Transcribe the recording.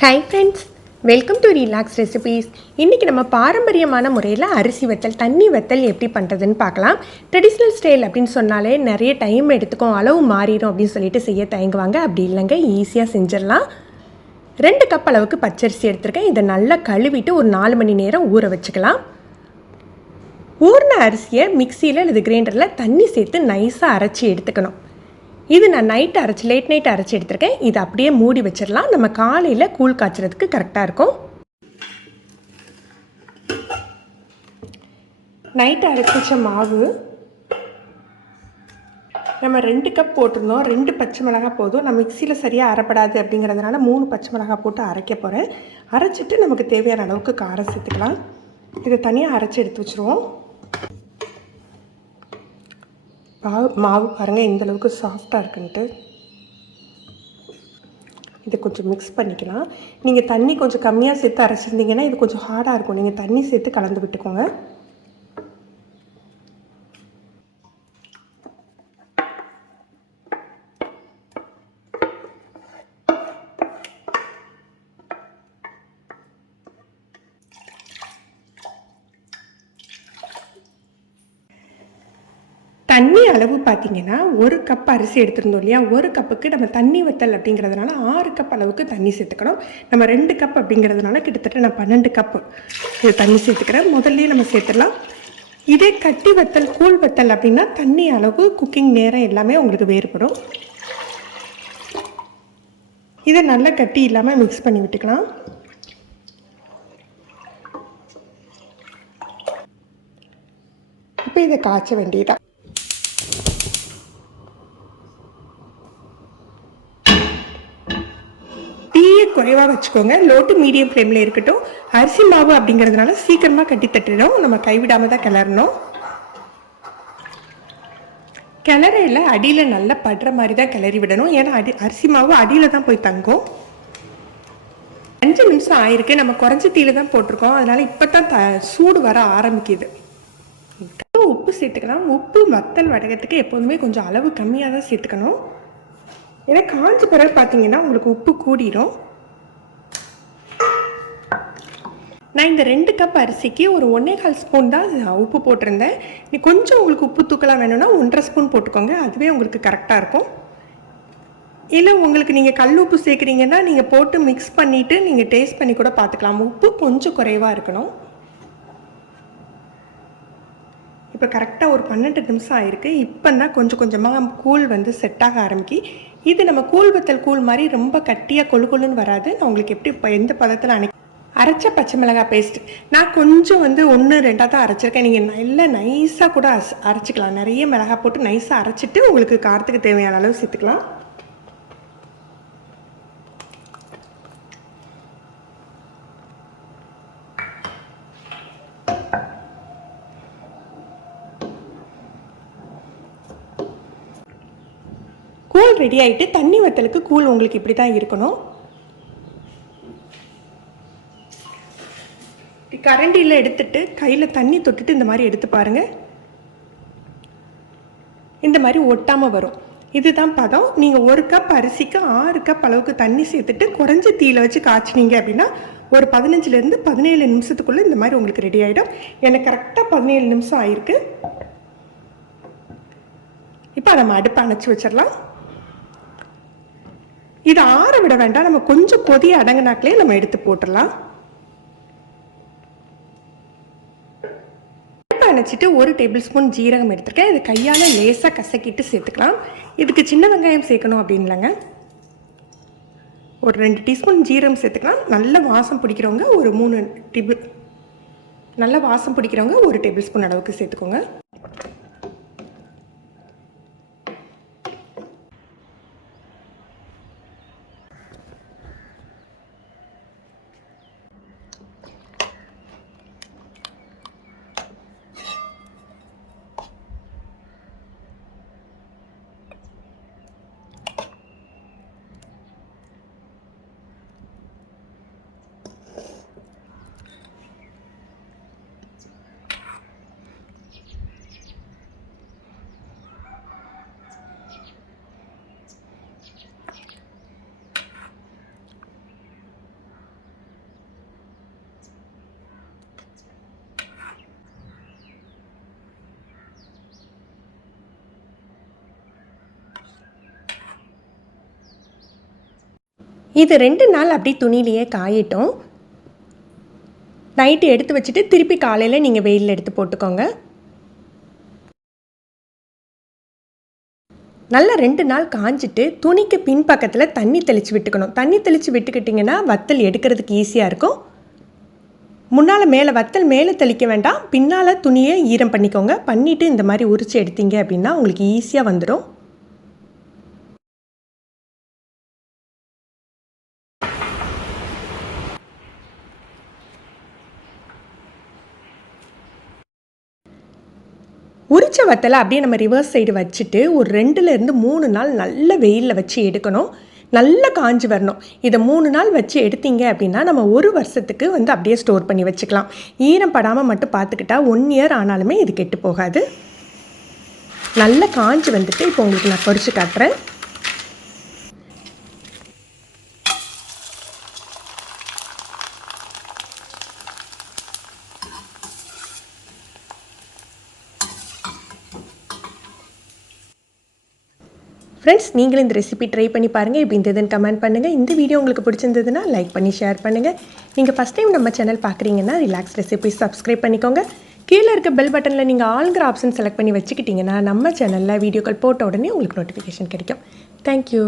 Hi friends, welcome to relax recipes. இன்றைக்கி நம்ம பாரம்பரியமான முறையில் அரிசி வத்தல், தண்ணி வத்தல் எப்படி பண்ணுறதுன்னு பார்க்கலாம். ட்ரெடிஷ்னல் ஸ்டைல் அப்படின்னு சொன்னாலே நிறைய டைம் எடுத்துக்கும், அளவு மாறிடும் அப்படின்னு சொல்லிட்டு செய்ய தயங்குவாங்க. அப்படி இல்லைங்க, ஈஸியாக செஞ்சிடலாம். 2 கப் அளவுக்கு பச்சரிசி எடுத்துருக்கேன். இதை நல்லா கழுவிட்டு ஒரு 4 மணி நேரம் ஊற வச்சுக்கலாம். ஊறின அரிசியை மிக்சியில் அல்லது கிரைண்டரில் தண்ணி சேர்த்து நைஸாக அரைச்சி எடுத்துக்கணும். இது நான் லேட் நைட் அரைச்சி எடுத்துருக்கேன். இது அப்படியே மூடி வச்சிடலாம். நம்ம காலையில் கூழ் காய்ச்சறதுக்கு கரெக்டாக இருக்கும். நைட்டு அரைச்சி வச்ச மாவு நம்ம 2 கப் போட்டிருந்தோம். 2 பச்சை மிளகாய் போதும். நான் மிக்சியில் சரியாக அரைப்படாது அப்படிங்கிறதுனால 3 பச்சை மிளகாய் போட்டு அரைக்க போகிறேன். அரைச்சிட்டு நமக்கு தேவையான அளவுக்கு காரம் சேர்த்துக்கலாம். இதை தனியாக அரைச்சி எடுத்து வச்சுருவோம். மாவு பாருங்கள் இந்தளவுக்கு சாஃப்டாக இருக்குன்ட்டு. இதை கொஞ்சம் மிக்ஸ் பண்ணிக்கலாம். நீங்கள் தண்ணி கொஞ்சம் கம்மியாக சேர்த்து அரைச்சிருந்தீங்கன்னா இது கொஞ்சம் ஹார்டாக இருக்கும். நீங்கள் தண்ணி சேர்த்து கலந்து விட்டுக்கோங்க. தண்ணி அளவு பார்த்திங்கன்னா 1 கப் அரிசி எடுத்துருந்தோம் இல்லையா, 1 கப்புக்கு நம்ம தண்ணி வத்தல் அப்படிங்கிறதுனால 6 கப் அளவுக்கு தண்ணி சேர்த்துக்கணும். நம்ம 2 கப் அப்படிங்கிறதுனால கிட்டத்தட்ட நான் 12 கப் இது தண்ணி சேர்த்துக்கிறேன். முதல்லையே நம்ம சேர்த்துடலாம். இதே கட்டி வத்தல், கூழ் வத்தல் அப்படின்னா தண்ணி அளவு, குக்கிங் நேரம் எல்லாமே உங்களுக்கு வேறுபடும். இதை நல்லா கட்டி இல்லாமல் மிக்ஸ் பண்ணி விட்டுக்கலாம். இப்போ இதை காய்ச்ச வேண்டியதான். குறைவாக வச்சுக்கோங்க. லோ டு மீடியம் ஃப்ளேமில் இருக்கட்டும். அரிசி மாவு அப்படிங்கிறதுனால சீக்கிரமாக கட்டி தட்டிடும். நம்ம கைவிடாமல் தான் கிளறணும். கிளறையில் அடியில் நல்லா படுற மாதிரி தான் கிளறி விடணும். ஏன்னா அரிசி மாவு அடியில் தான் போய் தங்கும். 5 நிமிஷம் ஆயிருக்கு. நம்ம குறைஞ்ச தீயில தான் போட்டிருக்கோம். அதனால் இப்போ தான் சூடு வர ஆரம்பிக்குது. உப்பு சேர்த்துக்கலாம். உப்பு வத்தல் வடகத்துக்கு எப்போதுமே கொஞ்சம் அளவு கம்மியாக தான் சேர்த்துக்கணும். ஏன்னா காஞ்ச பிறகு பார்த்தீங்கன்னா உங்களுக்கு உப்பு கூடிடும். நான் இந்த 2 கப் அரிசிக்கு ஒரு 1.25 ஸ்பூன் தான் உப்பு போட்டிருந்தேன். நீ கொஞ்சம் உங்களுக்கு உப்பு தூக்கலாம் வேணும்னா 1.5 ஸ்பூன் போட்டுக்கோங்க. அதுவே உங்களுக்கு கரெக்டாக இருக்கும். இல்லை உங்களுக்கு நீங்கள் கல் உப்பு சேர்க்குறீங்கன்னா நீங்கள் போட்டு மிக்ஸ் பண்ணிவிட்டு நீங்கள் டேஸ்ட் பண்ணி கூட பார்த்துக்கலாம். உப்பு கொஞ்சம் குறைவாக இருக்கணும். இப்போ கரெக்டாக ஒரு 12 நிமிஷம் ஆயிருக்கு. இப்போ தான் கொஞ்சம் கொஞ்சமாக கூழ் செட் ஆக ஆரம்பிக்கி. இது நம்ம கூழ் வத்தல் கூழ் மாதிரி ரொம்ப கட்டியாக கொழுன்னு வராது. நான் உங்களுக்கு எப்படி இப்போ எந்த பதத்தில் அரைச்ச பச்சை மிளகாய் பேஸ்ட் நான் கொஞ்சம் 1 2 தான் அரைச்சிருக்கேன். நீங்கள் நல்லா நைஸாக கூட அரைச்சிக்கலாம். நிறைய மிளகாய் போட்டு நைஸாக அரைச்சிட்டு உங்களுக்கு காரத்துக்கு தேவையான அளவு சேர்த்துக்கலாம். கூழ் ரெடி ஆகிட்டு, தண்ணி வத்தலுக்கு கூழ் உங்களுக்கு இப்படி தான் இருக்கணும். கரண்டியில் எடுத்துட்டு கையில் தண்ணி தொட்டுட்டு இந்த மாதிரி எடுத்து பாருங்கள். இந்த மாதிரி ஒட்டாமல் வரும். இதுதான் பதம். நீங்கள் 1 கப் அரிசிக்கு 6 கப் அளவுக்கு தண்ணி சேர்த்துட்டு குறைஞ்ச தீயில வச்சு காய்ச்சினீங்க அப்படின்னா ஒரு 15லேருந்து 17 நிமிஷத்துக்குள்ளே இந்த மாதிரி உங்களுக்கு ரெடி ஆகிடும். எனக்கு கரெக்டாக 17 நிமிஷம் ஆயிருக்கு. இப்போ நம்ம அடுப்பை அணைச்சி வச்சிடலாம். இதை ஆற விட வேண்டாம். நம்ம கொஞ்சம் கொதி அடங்கினாக்களே நம்ம எடுத்து போட்டுடலாம். அணைச்சிட்டு 1 டேபிள் ஸ்பூன் ஜீரகம் எடுத்துருக்கேன். இது கையால் லேசாக கசக்கிட்டு சேர்த்துக்கலாம். இதுக்கு சின்ன வெங்காயம் சேர்க்கணும் அப்படின்னு இல்லைங்க. ஒரு 2 டீஸ்பூன் ஜீரகம் சேர்த்துக்கலாம். நல்ல வாசம் பிடிக்கிறவங்க ஒரு 3 நல்ல வாசம் பிடிக்கிறவங்க 1 டேபிள் ஸ்பூன் அளவுக்கு சேர்த்துக்கோங்க. இது 2 நாள் அப்படி துணியிலேயே காயட்டும். நைட்டு எடுத்து வச்சுட்டு திருப்பி காலையில் நீங்கள் வெயிலில் எடுத்து போட்டுக்கோங்க. நல்லா 2 நாள் காஞ்சிட்டு துணிக்கு பின்பக்கத்தில் தண்ணி தெளித்து விட்டுக்கணும். தண்ணி தெளித்து விட்டுக்கிட்டிங்கன்னா வத்தல் எடுக்கிறதுக்கு ஈஸியாக இருக்கும். முன்னால் மேலே வத்தல் மேலே தெளிக்க வேண்டாம், பின்னால் துணியை ஈரம் பண்ணிக்கோங்க. பண்ணிவிட்டு இந்த மாதிரி உரித்து எடுத்தீங்க அப்படின்னா உங்களுக்கு ஈஸியாக வந்துடும். உரிச்ச வத்தலை அப்படியே நம்ம ரிவர்ஸ் சைடு வச்சுட்டு ஒரு 2லேருந்து 3 நாள் நல்ல வெயிலில் வச்சு எடுக்கணும். நல்லா காஞ்சி வரணும். இதை 3 நாள் வச்சு எடுத்தீங்க அப்படின்னா நம்ம 1 வருஷத்துக்கு அப்படியே ஸ்டோர் பண்ணி வச்சுக்கலாம். ஈரம் படாமல் மட்டும் பார்த்துக்கிட்டா 1 இயர் ஆனாலுமே இது கெட்டு போகாது. நல்லா காஞ்சி வந்துட்டு இப்போ உங்களுக்கு நான் பொரிச்சு காட்டுறேன். ஃப்ரெண்ட்ஸ், நீங்களும் இந்த ரெசிபி ட்ரை பண்ணி பாருங்கள். இப்படி இருந்ததுன்னு கமெண்ட் பண்ணுங்கள். இந்த வீடியோ உங்களுக்கு பிடிச்சிருந்ததுன்னா லைக் பண்ணி ஷேர் பண்ணுங்கள். நீங்கள் ஃபஸ்ட் டைம் நம்ம சேனல் பார்க்குறீங்கன்னா ரிலாக்ஸ் ரெசிபிஸ் சப்ஸ்கிரைப் பண்ணிக்கோங்க. கீழே இருக்க பெல் பட்டனில் நீங்கள் ஆல்ங்கிற ஆப்ஷன் செலக்ட் பண்ணி வச்சுக்கிட்டிங்கன்னா நம்ம சேனலில் வீடியோக்கள் போட்ட உடனே உங்களுக்கு நோட்டிஃபிகேஷன் கிடைக்கும். தேங்க்யூ.